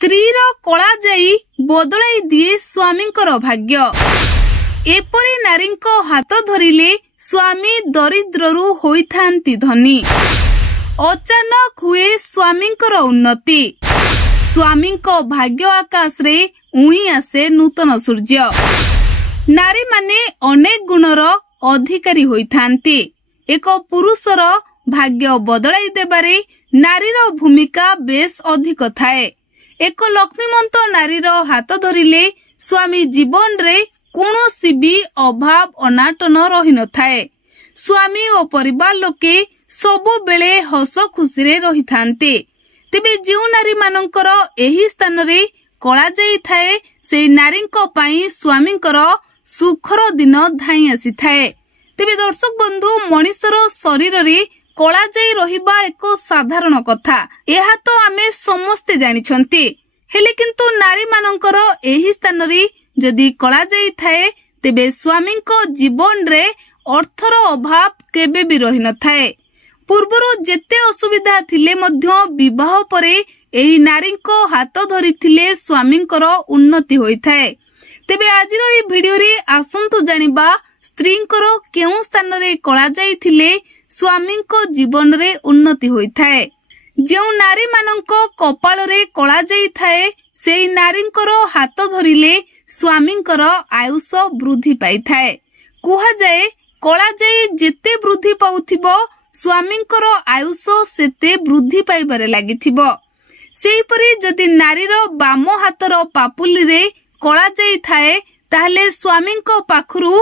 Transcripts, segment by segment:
ସ୍ତ୍ରୀର କଳା ଯାଇ ବଦଳାଇ ଦିଏ ସ୍ୱାମୀଙ୍କର ଭାଗ୍ୟ। ଏପରି ନାରୀଙ୍କ ହାତ ଧରିଲେ ସ୍ୱାମୀ ଦରିଦ୍ରରୁ ହୋଇଥାନ୍ତି ଧନୀ। ଅଚାନକ ହୁଏ ସ୍ୱାମୀଙ୍କର ଉନ୍ନତି। ସ୍ୱାମୀଙ୍କ ଭାଗ୍ୟ ଆକାଶରେ ଉଇଁ ଆସେ ନୂତନ ସୂର୍ଯ୍ୟ। ନାରୀମାନେ ଅନେକ ଗୁଣର ଅଧିକାରୀ ହୋଇଥାନ୍ତି। ଏକ ପୁରୁଷର ଭାଗ୍ୟ ବଦଳାଇ ଦେବାରେ ନାରୀର ଭୂମିକା ବେଶ ଅଧିକ ଥାଏ। ଏକ ଲକ୍ଷ୍ମୀମନ୍ତ ନାରୀର ହାତ ଧରିଲେ ସ୍ୱାମୀ ଜୀବନରେ କୌଣସି ବି ଅଭାବ ଅନାଟନ ରହିନଥାଏ। ସ୍ୱାମୀ ଓ ପରିବାର ଲୋକେ ସବୁବେଳେ ହସ ଖୁସିରେ ରହିଥାନ୍ତି। ତେବେ ଯେଉଁ ନାରୀମାନଙ୍କର ଏହି ସ୍ଥାନରେ କଳା ଯାଇଥାଏ ସେହି ନାରୀଙ୍କ ପାଇଁ ସ୍ୱାମୀଙ୍କର ସୁଖର ଦିନ ଧାଇଁ ଆସିଥାଏ। ତେବେ ଦର୍ଶକ ବନ୍ଧୁ, ମଣିଷର ଶରୀରରେ କଳା ଯାଇ ରହିବା ଏକ ସାଧାରଣ କଥା, ଏହା ତ ଆମେ ସମସ୍ତେ ଜାଣିଛନ୍ତି। ହେଲେ କିନ୍ତୁ ନାରୀମାନଙ୍କର ଏହି ସ୍ଥାନରେ ଯଦି କଳା ଯାଇଥାଏ ତେବେ ସ୍ୱାମୀଙ୍କ ଜୀବନରେ ଅର୍ଥର ଅଭାବ କେବେ ବି ରହିନଥାଏ। ପୂର୍ବରୁ ଯେତେ ଅସୁବିଧା ଥିଲେ ମଧ୍ୟ ବିବାହ ପରେ ଏହି ନାରୀଙ୍କ ହାତ ଧରିଥିଲେ ସ୍ୱାମୀଙ୍କର ଉନ୍ନତି ହୋଇଥାଏ। ତେବେ ଆଜିର ଏହି ଭିଡିଓରେ ଆସନ୍ତୁ ଜାଣିବା ସ୍ତ୍ରୀଙ୍କର କେଉଁ ସ୍ଥାନରେ କଳା ଯାଇଥିଲେ ସ୍ୱାମୀଙ୍କ ଜୀବନରେ ଉନ୍ନତି ହୋଇଥାଏ। ଯେଉଁ ନାରୀମାନଙ୍କ କପାଳରେ କଳା ଯାଇଥାଏ ସେହି ନାରୀଙ୍କର ହାତ ଧରିଲେ ସ୍ୱାମୀଙ୍କର ଆୟୁଷ ବୃଦ୍ଧି ପାଇଥାଏ। କୁହାଯାଏ କଳା ଯାଇ ଯେତେ ବୃଦ୍ଧି ପାଉଥିବ ସ୍ୱାମୀଙ୍କର ଆୟୁଷ ସେତେ ବୃଦ୍ଧି ପାଇବାରେ ଲାଗିଥିବ। ସେହିପରି ଯଦି ନାରୀର ବାମ ହାତର ପାପୁଲିରେ କଳା ଯାଇଥାଏ ତାହେଲେ ସ୍ୱାମୀଙ୍କ ପାଖରୁ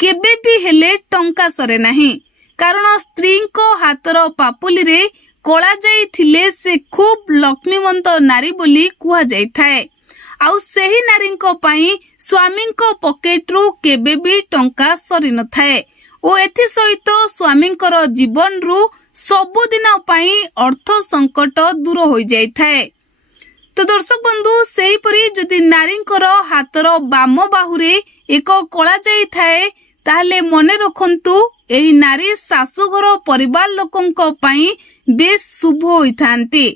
କେବେ ବି ହେଲେ ଟଙ୍କା ସରେ ନାହିଁ। କାରଣ ସ୍ତ୍ରୀଙ୍କ ହାତର ପାପୁଲିରେ କଳା ଯାଇଥିଲେ ସେ ଖୁବ୍ ଲକ୍ଷ୍ମୀମନ୍ତ ନାରୀ ବୋଲି କୁହାଯାଇଥାଏ। ଆଉ ସେହି ନାରୀଙ୍କ ପାଇଁ ସ୍ୱାମୀଙ୍କ ପକେଟରୁ କେବେ ବି ଟଙ୍କା ସରିନଥାଏ ଓ ଏଥିସହିତ ସ୍ୱାମୀଙ୍କର ଜୀବନରୁ ସବୁଦିନ ପାଇଁ ଅର୍ଥ ସଙ୍କଟ ଦୂର ହୋଇଯାଇଥାଏ। ତ ଦର୍ଶକ ବନ୍ଧୁ, ସେହିପରି ଯଦି ନାରୀଙ୍କର ହାତର ବାମ ବାହୁରେ ଏକ କଳା ଯାଇଥାଏ ତାହେଲେ ମନେ ରଖନ୍ତୁ ଏହି ନାରୀ ଶାଶୁଘର ପରିବାର ଲୋକଙ୍କ ପାଇଁ ବେଶ ଶୁଭ ହୋଇଥାନ୍ତି।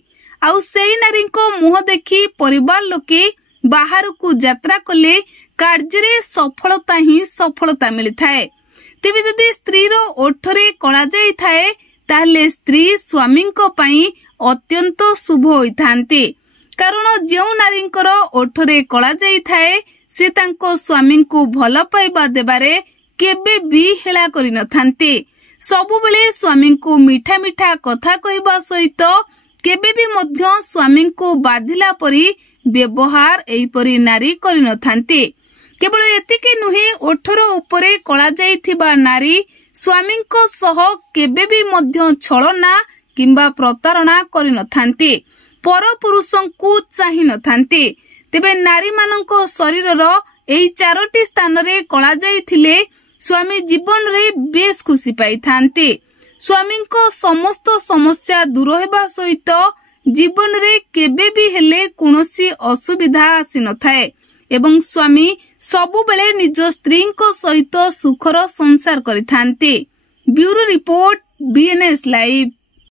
ଆଉ ସେହି ନାରୀଙ୍କ ମୁହଁ ଦେଖି ପରିବାର ଲୋକେ ବାହାରକୁ ଯାତ୍ରା କଲେ କାର୍ଯ୍ୟରେ ସଫଳତା ହିଁ ସଫଳତା ମିଳିଥାଏ। ତେବେ ଯଦି ସ୍ତ୍ରୀର ଓଠରେ କଳା ଯାଇଥାଏ ତାହେଲେ ସ୍ତ୍ରୀ ସ୍ୱାମୀଙ୍କ ପାଇଁ ଅତ୍ୟନ୍ତ ଶୁଭ ହୋଇଥାନ୍ତି। କାରଣ ଯେଉଁ ନାରୀଙ୍କର ଓଠରେ କଳା ଯାଇଥାଏ ସେ ତାଙ୍କ ସ୍ୱାମୀଙ୍କୁ ଭଲ ପାଇବା ଦେବାରେ କେବେ ବି ହେଳା କରିନଥାନ୍ତି। ସବୁବେଳେ ସ୍ୱାମୀଙ୍କୁ ମିଠା ମିଠା କଥା କହିବା ସହିତ କେବେ ବି ମଧ୍ୟ ସ୍ୱାମୀଙ୍କୁ ବାଧିଲା ପରି ବ୍ୟବହାର ଏହିପରି ନାରୀ କରିନଥାନ୍ତି। କେବଳ ଏତିକି ନୁହେଁ, ଓଠର ଉପରେ କଳା ଯାଇଥିବା ନାରୀ ସ୍ୱାମୀଙ୍କ ସହ କେବେ ବି ମଧ୍ୟ ଛଳନା କିମ୍ବା ପ୍ରତାରଣା କରିନଥାନ୍ତି, ପରପୁରୁଷଙ୍କୁ ଚାହିଁ ନଥାନ୍ତି। ତେବେ ନାରୀମାନଙ୍କ ଶରୀରର ଏହି 4ଟି ସ୍ଥାନରେ କଳା ଯାଇଥିଲେ ସ୍ୱାମୀ ଜୀବନରେ ବେଶ ଖୁସି ପାଇଥାନ୍ତି। ସ୍ୱାମୀଙ୍କ ସମସ୍ତ ସମସ୍ୟା ଦୂର ହେବା ସହିତ ଜୀବନରେ କେବେ ବି ହେଲେ କୌଣସି ଅସୁବିଧା ଆସିନଥାଏ ଏବଂ ସ୍ୱାମୀ ସବୁବେଳେ ନିଜ ସ୍ତ୍ରୀଙ୍କ ସହିତ ସୁଖର ସଂସାର କରିଥାନ୍ତି। Bureau report, BNS live.